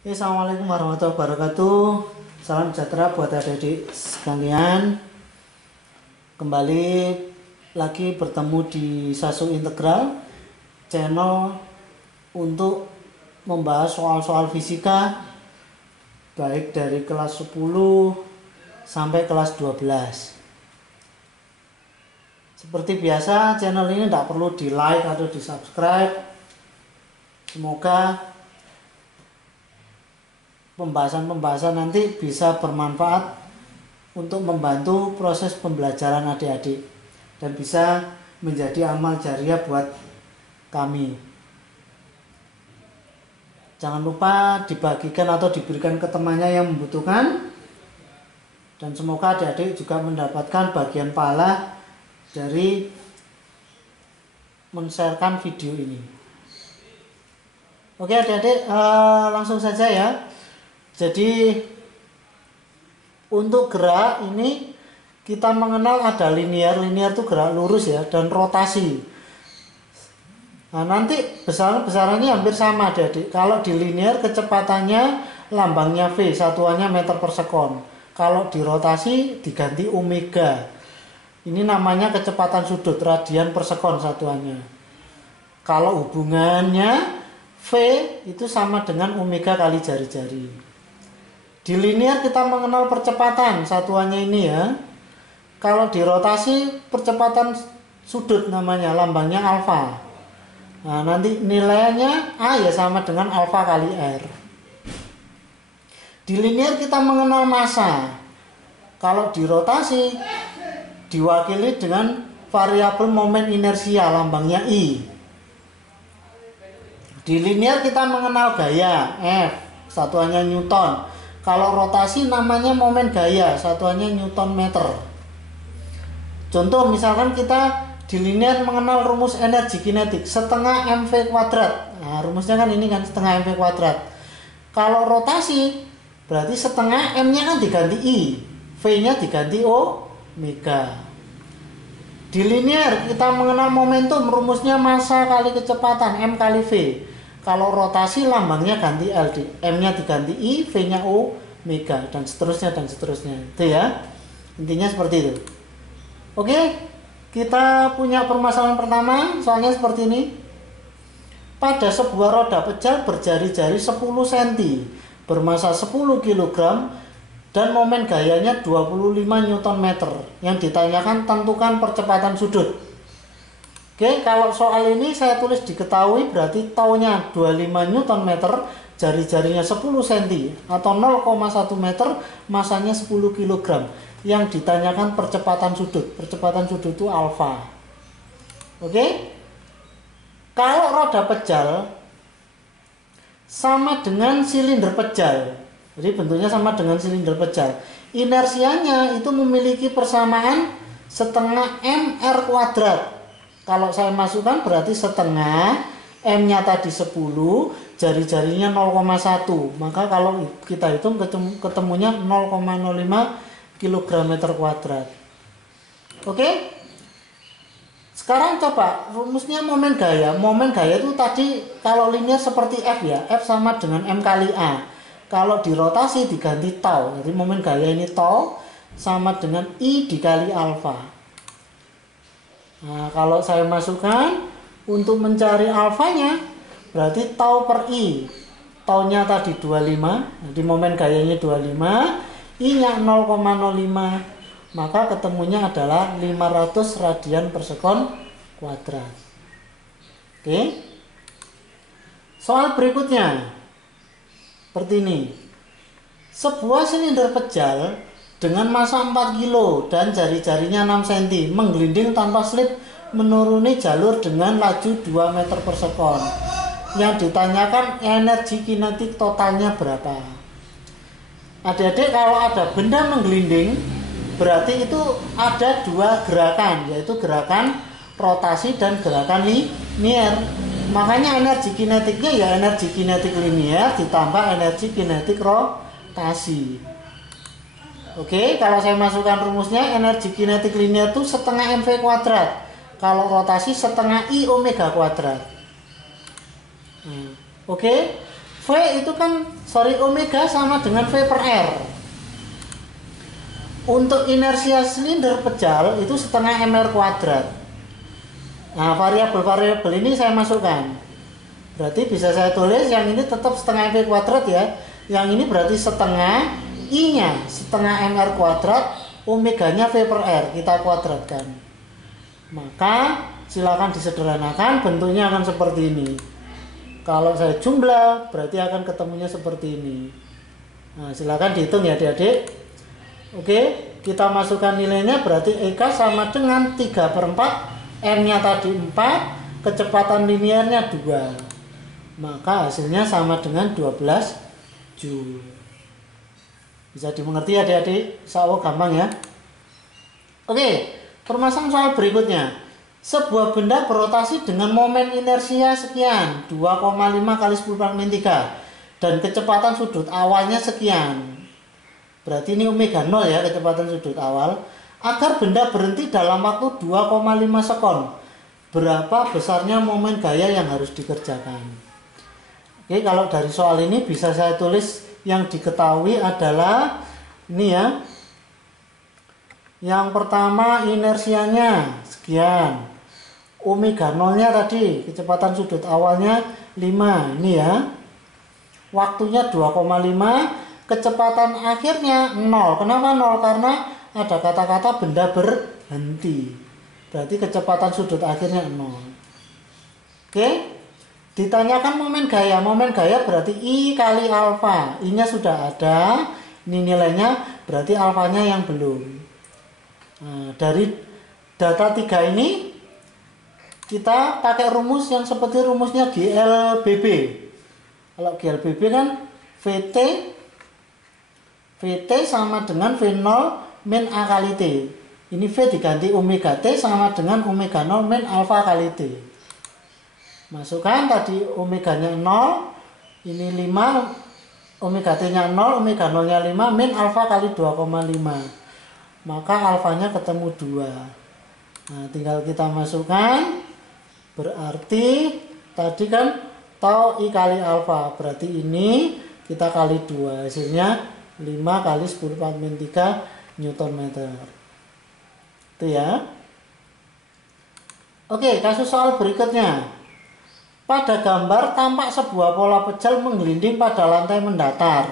Assalamualaikum warahmatullahi wabarakatuh. Salam sejahtera buat adik-adik sekalian. Kembali lagi bertemu di Sasu Integral, channel untuk membahas soal-soal fisika baik dari kelas 10 sampai kelas 12. Seperti biasa, channel ini tidak perlu di like atau di subscribe. Semoga pembahasan-pembahasan nanti bisa bermanfaat untuk membantu proses pembelajaran adik-adik dan bisa menjadi amal jariah buat kami. Jangan lupa dibagikan atau diberikan ke temannya yang membutuhkan, dan semoga adik-adik juga mendapatkan bagian pahala dari men-sharekan video ini. Oke adik-adik, langsung saja ya. Jadi untuk gerak ini kita mengenal ada linear itu gerak lurus ya, dan rotasi. Nah nanti besarannya hampir sama adik-adik. Kalau di linear kecepatannya lambangnya V, satuannya meter per sekon. Kalau di rotasi diganti omega. Ini namanya kecepatan sudut, radian per sekon satuannya. Kalau hubungannya V itu sama dengan omega kali jari-jari. Di linear kita mengenal percepatan, satuannya ini ya. Kalau di rotasi percepatan sudut namanya, lambangnya alfa. Nah nanti nilainya A ya sama dengan alfa kali R. Di linear kita mengenal massa. Kalau di rotasi diwakili dengan variabel momen inersia, lambangnya I. Di linear kita mengenal gaya F, satuannya Newton. Kalau rotasi namanya momen gaya, satuannya Newton meter. Contoh misalkan kita di linear mengenal rumus energi kinetik setengah mv kuadrat. Nah rumusnya kan ini kan setengah mv kuadrat. Kalau rotasi berarti setengah m nya kan diganti I, v nya diganti omega. Di linear kita mengenal momentum, rumusnya massa kali kecepatan m kali v. Kalau rotasi lambangnya ganti L, M-nya diganti I, V-nya omega, dan seterusnya dan seterusnya. Itu ya. Intinya seperti itu. Oke, kita punya permasalahan pertama, soalnya seperti ini. Pada sebuah roda pejal berjari-jari 10 cm, bermasa 10 kg, dan momen gayanya 25 Nm. Yang ditanyakan tentukan percepatan sudut. Oke, kalau soal ini saya tulis diketahui berarti taunya 25 Nm, jari-jarinya 10 cm atau 0,1 meter, masanya 10 kg. Yang ditanyakan percepatan sudut. Percepatan sudut itu alfa. Oke. Kalau roda pejal sama dengan silinder pejal. Jadi bentuknya sama dengan silinder pejal. Inersianya itu memiliki persamaan setengah mr kuadrat. Kalau saya masukkan berarti setengah, M-nya tadi 10, jari-jarinya 0,1. Maka kalau kita hitung ketemunya 0,05 kg meter kuadrat. Oke? Sekarang coba rumusnya momen gaya. Momen gaya itu tadi kalau linear seperti F ya. F sama dengan M kali A. Kalau di rotasi diganti tau. Jadi momen gaya ini tau sama dengan I dikali alfa. Nah, kalau saya masukkan untuk mencari alfanya berarti tau per I. Taunya tadi 25, jadi momen gayanya 25, I-nya 0,05, maka ketemunya adalah 500 radian per sekon kuadrat. Oke. Soal berikutnya seperti ini. Sebuah silinder pejal dengan massa 4 kg dan jari-jarinya 6 cm menggelinding tanpa slip menuruni jalur dengan laju 2 meter per sekon. Yang ditanyakan energi kinetik totalnya berapa. Adik-adik, kalau ada benda menggelinding berarti itu ada dua gerakan, yaitu gerakan rotasi dan gerakan linear. Makanya energi kinetiknya ya energi kinetik linear ditambah energi kinetik rotasi. Oke, kalau saya masukkan rumusnya, energi kinetik linear itu setengah mv kuadrat. Kalau rotasi setengah I omega kuadrat. Oke, V itu kan, omega sama dengan V per R. Untuk inersia silinder pejal itu setengah mr kuadrat. Nah, variabel-variabel ini saya masukkan. Berarti bisa saya tulis yang ini tetap setengah mv kuadrat ya. Yang ini berarti setengah, I-nya setengah mr kuadrat, omeganya V per R, kita kuadratkan. Maka silakan disederhanakan, bentuknya akan seperti ini. Kalau saya jumlah berarti akan ketemunya seperti ini. Nah, silakan dihitung ya adik-adik. Oke, kita masukkan nilainya, berarti EK sama dengan 3/4, M-nya tadi 4, kecepatan linearnya 2. Maka hasilnya sama dengan 12 Joule. Bisa dimengerti ya adik-adik? Insya Allah gampang ya. Oke, permasalahan soal berikutnya. Sebuah benda berotasi dengan momen inersia sekian, 2,5 kali 10⁻³ dan kecepatan sudut awalnya sekian. Berarti ini omega 0 ya, kecepatan sudut awal. Agar benda berhenti dalam waktu 2,5 sekon. Berapa besarnya momen gaya yang harus dikerjakan? Oke, kalau dari soal ini bisa saya tulis yang diketahui adalah ini ya. Yang pertama inersianya sekian. Omega 0-nya tadi, kecepatan sudut awalnya 5. Ini ya. Waktunya 2,5. Kecepatan akhirnya 0. Kenapa 0? Karena ada kata-kata benda berhenti. Berarti kecepatan sudut akhirnya 0. Oke. Ditanyakan momen gaya. Momen gaya berarti I kali alfa. I-nya sudah ada. Ini nilainya, berarti alfanya yang belum. Nah, dari data 3 ini kita pakai rumus yang seperti rumusnya GLBB. Kalau GLBB kan VT sama dengan V0 min A kali T. Ini V diganti omega T sama dengan omega 0 min alfa kali T. Masukkan tadi omeganya 0, ini 5, omega T-nya 0, omega 0-nya 5 min alfa kali 2,5. Maka alfanya ketemu 2. Nah, tinggal kita masukkan. Berarti tadi kan tau I kali alfa, berarti ini kita kali 2, hasilnya 5 kali 10⁻³ Newton meter. Itu ya. Oke, kasus soal berikutnya. Pada gambar tampak sebuah pola pejal menggelinding pada lantai mendatar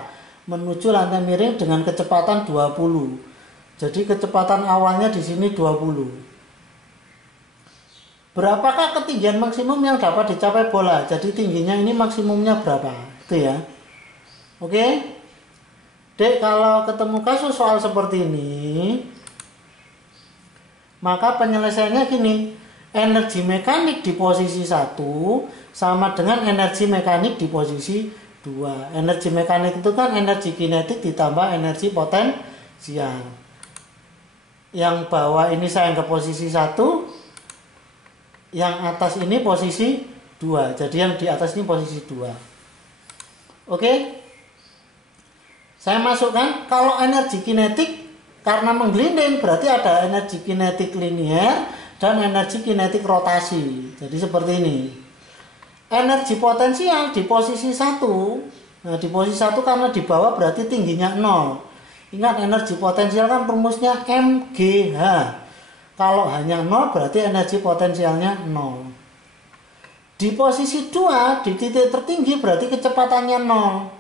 menuju lantai miring dengan kecepatan 20. Jadi kecepatan awalnya di sini 20. Berapakah ketinggian maksimum yang dapat dicapai bola? Jadi tingginya ini maksimumnya berapa? Itu ya. Oke. Dek, kalau ketemu kasus soal seperti ini, maka penyelesaiannya gini. Energi mekanik di posisi 1 sama dengan energi mekanik di posisi 2. Energi mekanik itu kan energi kinetik ditambah energi potensial. Yang bawah ini saya ke posisi 1, yang atas ini posisi 2. Jadi yang di atas ini posisi 2. Oke. Saya masukkan, kalau energi kinetik karena menggelinding berarti ada energi kinetik linier dan energi kinetik rotasi. Jadi seperti ini. Energi potensial di posisi 1. Nah, di posisi 1 karena di bawah berarti tingginya 0. Ingat, energi potensial kan rumusnya MGH. Kalau hanya 0 berarti energi potensialnya 0. Di posisi 2, di titik tertinggi berarti kecepatannya 0.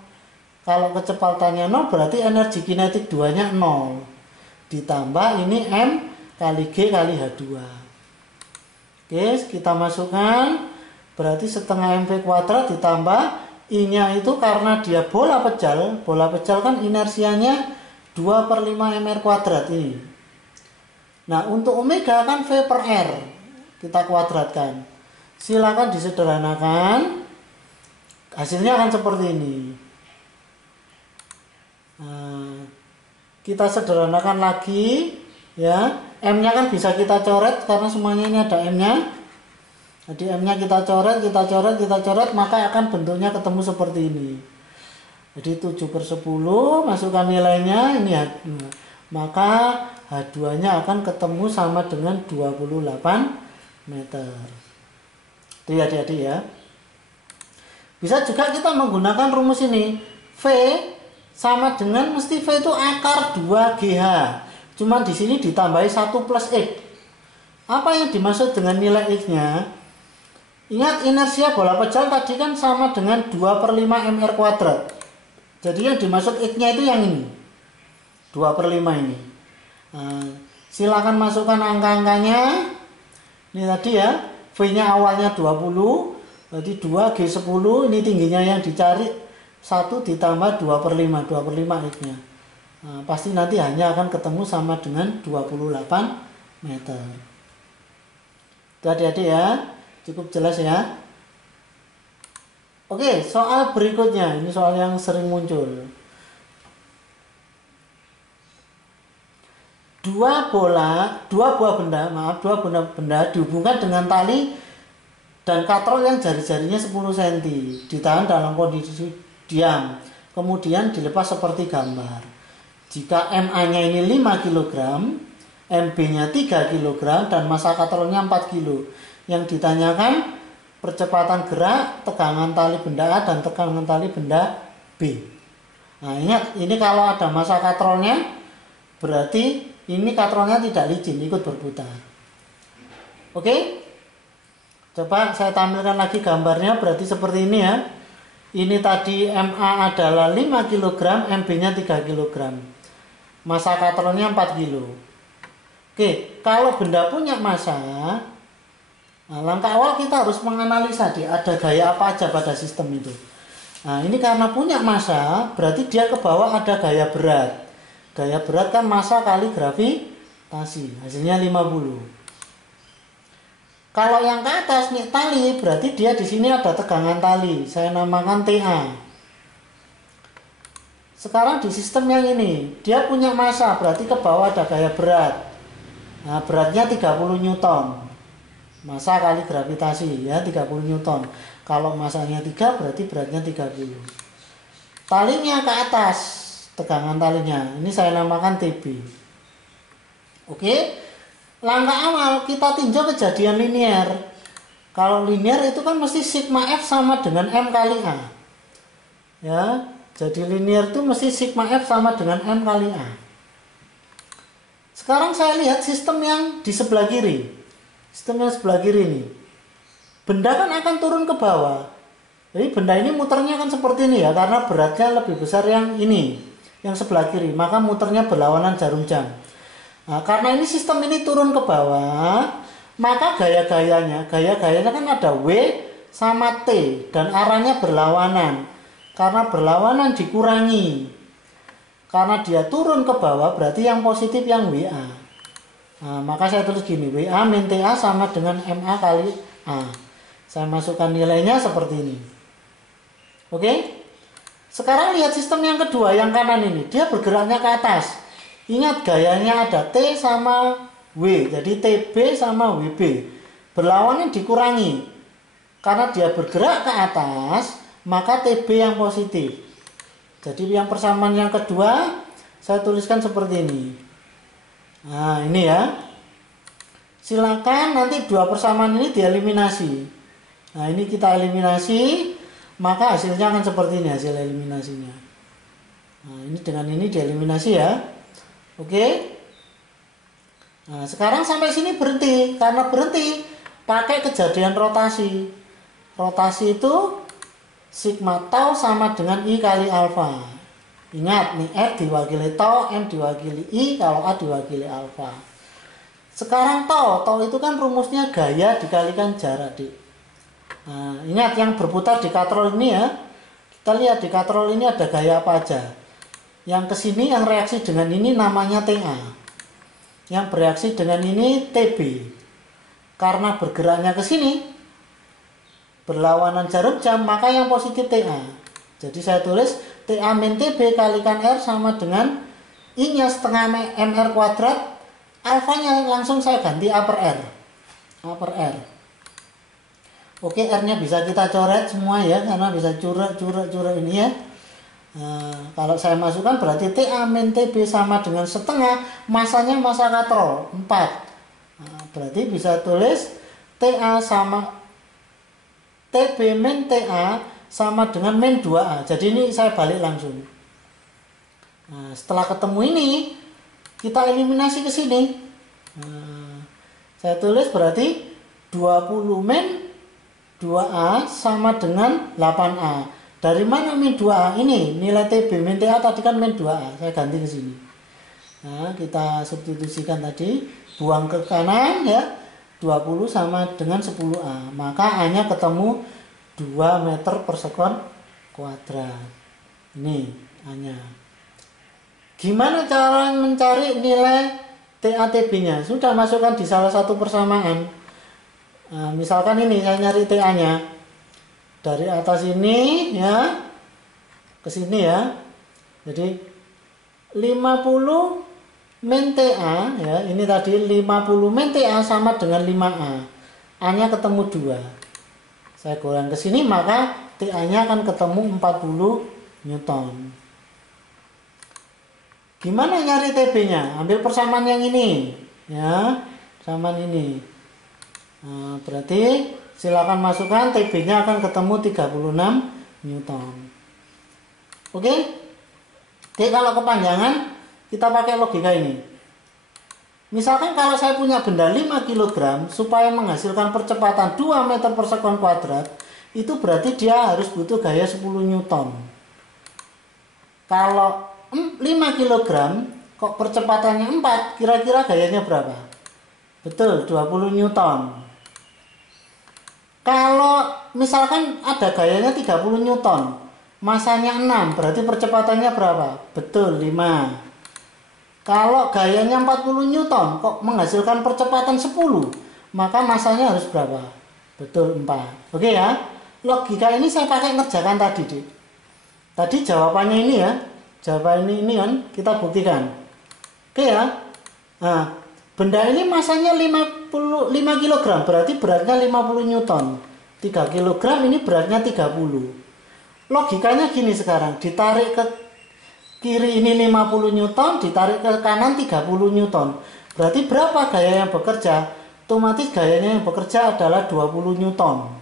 Kalau kecepatannya 0 berarti energi kinetik 2-nya 0. Ditambah ini M kali G kali H2. Oke, kita masukkan. Berarti setengah mv kuadrat ditambah I-nya itu karena dia bola pejal. Bola pejal kan inersianya 2/5 mr kuadrat ini. Nah, untuk omega kan V per R. Kita kuadratkan. Silakan disederhanakan. Hasilnya akan seperti ini. Nah, kita sederhanakan lagi ya. M-nya kan bisa kita coret karena semuanya ini ada M-nya. Jadi M-nya kita coret, maka akan bentuknya ketemu seperti ini. Jadi 7/10 masukkan nilainya ini ya. Maka H2-nya akan ketemu sama dengan 28 meter. Itu ya adik-adik ya. Bisa juga kita menggunakan rumus ini. V sama dengan mesti V itu akar 2GH. Cuman di sini ditambahi 1 plus X. Apa yang dimaksud dengan nilai X-nya? Ingat inersia bola pejal tadi kan sama dengan 2/5 mr kuadrat. Jadi yang dimaksud X-nya itu yang ini. 2/5 ini. Nah, silakan masukkan angka-angkanya. Ini tadi ya, V-nya awalnya 20, berarti 2G10, ini tingginya yang dicari 1 ditambah 2/5 X-nya. Nah, pasti nanti hanya akan ketemu sama dengan 28 meter. Itu adik-adik ya, cukup jelas ya. Oke, soal berikutnya, ini soal yang sering muncul. Dua buah benda dihubungkan dengan tali dan katrol yang jari-jarinya 10 cm, ditahan dalam kondisi diam, kemudian dilepas seperti gambar. Jika MA-nya ini 5 kg, MB-nya 3 kg, dan massa katrolnya 4 kg. Yang ditanyakan percepatan gerak, tegangan tali benda A dan tegangan tali benda B. Nah ingat, ini kalau ada massa katrolnya, berarti ini katrolnya tidak licin, ikut berputar. Oke? Coba saya tampilkan lagi gambarnya, berarti seperti ini ya. Ini tadi MA adalah 5 kg, MB-nya 3 kg. Massa katrolnya 4 kg. Oke, kalau benda punya massa, nah, langkah awal kita harus menganalisa ada gaya apa aja pada sistem itu. Nah, ini karena punya massa, berarti dia ke bawah ada gaya berat. Gaya berat kan massa kali gravitasi, hasilnya 50. Kalau yang ke atas nih tali, berarti dia di sini ada tegangan tali. Saya namakan TA. Sekarang di sistem yang ini, dia punya massa, berarti ke bawah ada gaya berat. Nah, beratnya 30 Newton. Massa kali gravitasi ya 30 Newton. Kalau massanya 3 berarti beratnya 30. Talinya ke atas, tegangan talinya. Ini saya namakan TB. Oke. Langkah awal kita tinjau kejadian linear. Kalau linear itu kan mesti sigma F sama dengan M kali A. Ya, jadi linear itu mesti sigma F sama dengan M kali A. Sekarang saya lihat sistem yang di sebelah kiri. Sistem yang sebelah kiri ini. Benda kan akan turun ke bawah. Jadi benda ini muternya kan seperti ini ya, karena beratnya lebih besar yang ini, yang sebelah kiri. Maka muternya berlawanan jarum jam. Nah, karena ini sistem ini turun ke bawah, maka gaya-gayanya kan ada W sama T dan arahnya berlawanan. Karena berlawanan dikurangi. Karena dia turun ke bawah berarti yang positif yang WA. Nah, maka saya tulis gini, WA min TA sama dengan MA kali A. Saya masukkan nilainya seperti ini. Oke? Sekarang lihat sistem yang kedua, yang kanan ini. Dia bergeraknya ke atas. Ingat gayanya ada T sama W, jadi TB sama WB. Berlawanan dikurangi. Karena dia bergerak ke atas, maka TB yang positif. Jadi yang persamaan yang kedua, saya tuliskan seperti ini. Nah ini ya. Silakan nanti dua persamaan ini dieliminasi. Nah ini kita eliminasi, maka hasilnya akan seperti ini hasil eliminasinya. Nah ini dengan ini dieliminasi ya. Oke. Nah, sekarang sampai sini berhenti. Karena berhenti, pakai kejadian rotasi. Rotasi itu sigma tau sama dengan I kali alfa. Ingat nih, F diwakili tau, M diwakili I, kalau A diwakili alfa. Sekarang tau itu kan rumusnya gaya dikalikan jarak, Dik. Nah, ingat yang berputar di katrol ini ya. Kita lihat di katrol ini ada gaya apa aja. Yang kesini yang reaksi dengan ini namanya TA. Yang bereaksi dengan ini TB. Karena bergeraknya ke sini, berlawanan jarum jam, maka yang positif TA. Jadi saya tulis TA min TB kalikan R sama dengan I-nya setengah MR kuadrat. Alfanya langsung saya ganti A per R. A per R. Oke, R-nya bisa kita coret semua ya, karena bisa curah ini ya. Nah, kalau saya masukkan berarti TA min TB sama dengan setengah, masanya massa katrol 4. Nah, berarti bisa tulis TA sama TB min TA sama dengan min 2A. Jadi ini saya balik langsung. Nah, setelah ketemu ini, kita eliminasi ke sini. Nah, saya tulis berarti 20 min 2A sama dengan 8A. Dari mana min 2A? Ini nilai TB min TA tadi kan min 2A. Saya ganti ke sini. Nah, kita substitusikan tadi, buang ke kanan ya. 20 sama dengan 10A. Maka A-nya ketemu 2 meter per sekon kuadrat. Ini A-nya. Gimana cara mencari nilai TATB-nya? Sudah masukkan di salah satu persamaan. Nah, misalkan ini saya nyari TA-nya. Dari atas ini ya ke sini ya. Jadi 50 min TA ya, ini tadi 50 min TA sama dengan 5A. A-nya ketemu 2. Saya goreng ke sini maka TA-nya akan ketemu 40 Newton. Gimana nyari TB-nya? Ambil persamaan yang ini ya, persamaan ini. Nah, berarti silakan masukkan TB-nya akan ketemu 36 Newton. Oke? Jadi kalau kepanjangan kita pakai logika ini. Misalkan kalau saya punya benda 5 kg supaya menghasilkan percepatan 2 meter per sekon kuadrat, itu berarti dia harus butuh gaya 10 Newton. Kalau 5 kg kok percepatannya 4, kira-kira gayanya berapa? Betul, 20 Newton. Kalau misalkan ada gayanya 30 Newton, masanya 6, berarti percepatannya berapa? Betul, 5. Kalau gayanya 40 Newton kok menghasilkan percepatan 10, maka masanya harus berapa? Betul, 4. Oke ya. Logika ini saya pakai ngerjakan tadi, Dik. Tadi jawabannya ini ya. Jawaban ini kan kita buktikan. Oke ya. Nah, benda ini masanya 5 kg, berarti beratnya 50 Newton. 3 kg ini beratnya 30. Logikanya gini sekarang, ditarik ke kiri ini 50 Newton, ditarik ke kanan 30 Newton. Berarti berapa gaya yang bekerja? Otomatis gayanya yang bekerja adalah 20 Newton.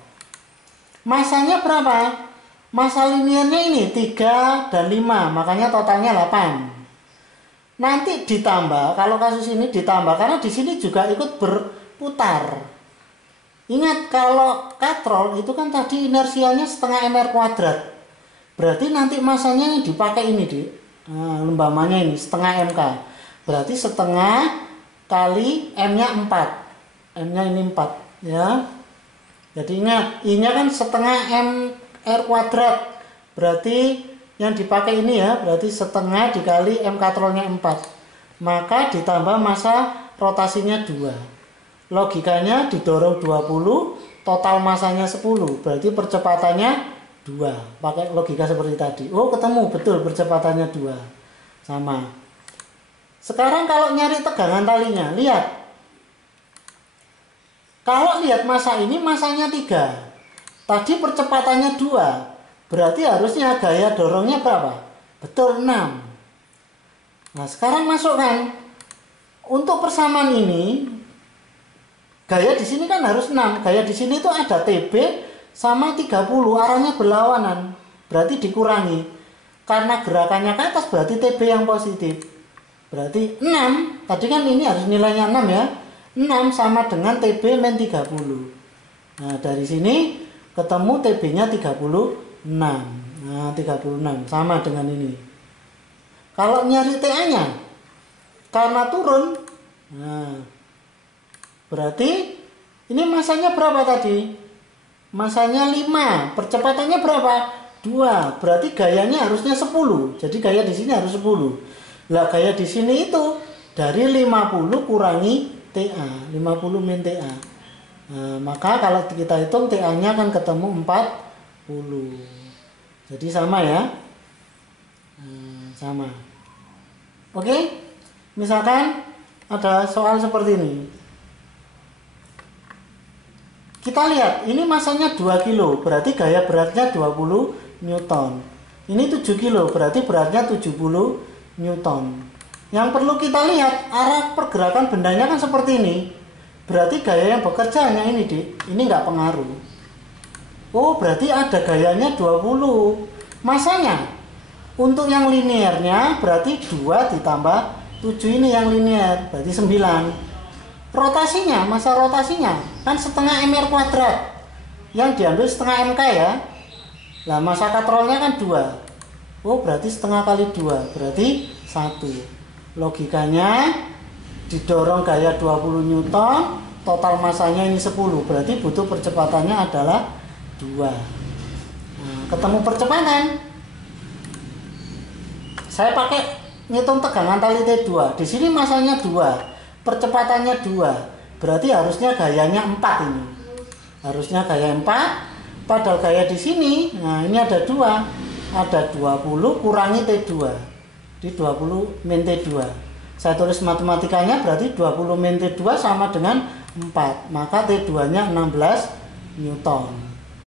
Masanya berapa? Massa linearnya ini 3 dan 5, makanya totalnya 8. Nanti ditambah, kalau kasus ini ditambah, karena di sini juga ikut berputar. Ingat, kalau katrol itu kan tadi inersialnya setengah mr kuadrat. Berarti nanti masanya yang dipakai ini, Dik. Nah, lembamanya ini setengah mk, berarti setengah kali m-nya 4, m-nya ini 4 ya. Jadi ingat, I-nya kan setengah mr kuadrat, berarti yang dipakai ini ya, berarti setengah dikali m katrolnya 4, maka ditambah massa rotasinya 2. Logikanya didorong 20, total masanya 10, berarti percepatannya 2. Pakai logika seperti tadi. Oh, ketemu betul percepatannya 2. Sama. Sekarang kalau nyari tegangan talinya, lihat. Kalau lihat massa ini, massanya 3. Tadi percepatannya 2. Berarti harusnya gaya dorongnya berapa? Betul, 6. Nah, sekarang masukkan. Untuk persamaan ini, gaya di sini kan harus 6. Gaya di sini itu ada TB sama 30, arahnya berlawanan, berarti dikurangi. Karena gerakannya ke atas berarti TB yang positif. Berarti 6, tadi kan ini harus nilainya 6 ya. 6 sama dengan TB min 30. Nah, dari sini ketemu TB-nya 36. Nah, 36 sama dengan ini. Kalau nyari TA-nya, karena turun, nah, berarti ini masanya berapa tadi? Masanya 5, percepatannya berapa? 2, berarti gayanya harusnya 10. Jadi gaya di sini harus 10. Lah gaya di sini itu dari 50 kurangi TA, 50 min TA. Nah, maka kalau kita hitung TA-nya akan ketemu 40. Jadi sama ya. Nah, sama. Oke? Misalkan ada soal seperti ini. Kita lihat, ini masanya 2 kilo, berarti gaya beratnya 20 Newton. Ini 7 kilo, berarti beratnya 70 Newton. Yang perlu kita lihat, arah pergerakan bendanya kan seperti ini. Berarti gaya yang bekerja hanya ini, Dik. Ini nggak pengaruh. Oh, berarti ada gayanya 20. Masanya untuk yang linearnya berarti 2 ditambah 7 ini yang linear, berarti 9. Rotasinya, masa rotasinya kan setengah mr kuadrat. Yang diambil setengah mk ya. Lah masa katrolnya kan 2. Oh, berarti setengah kali 2, berarti 1. Logikanya didorong gaya 20 Newton, total masanya ini 10, berarti butuh percepatannya adalah 2. Nah, ketemu percepatan. Saya pakai ngitung tegangan tali T2. Di sini masanya 2, percepatannya 2. Berarti harusnya gayanya 4 ini. Harusnya gaya 4, padahal gaya di sini, nah ini ada 2. Ada 20 kurangi T2. Di 20 min T2. Saya tulis matematikanya berarti 20 min T2 sama dengan 4. Maka T2-nya 16 Newton.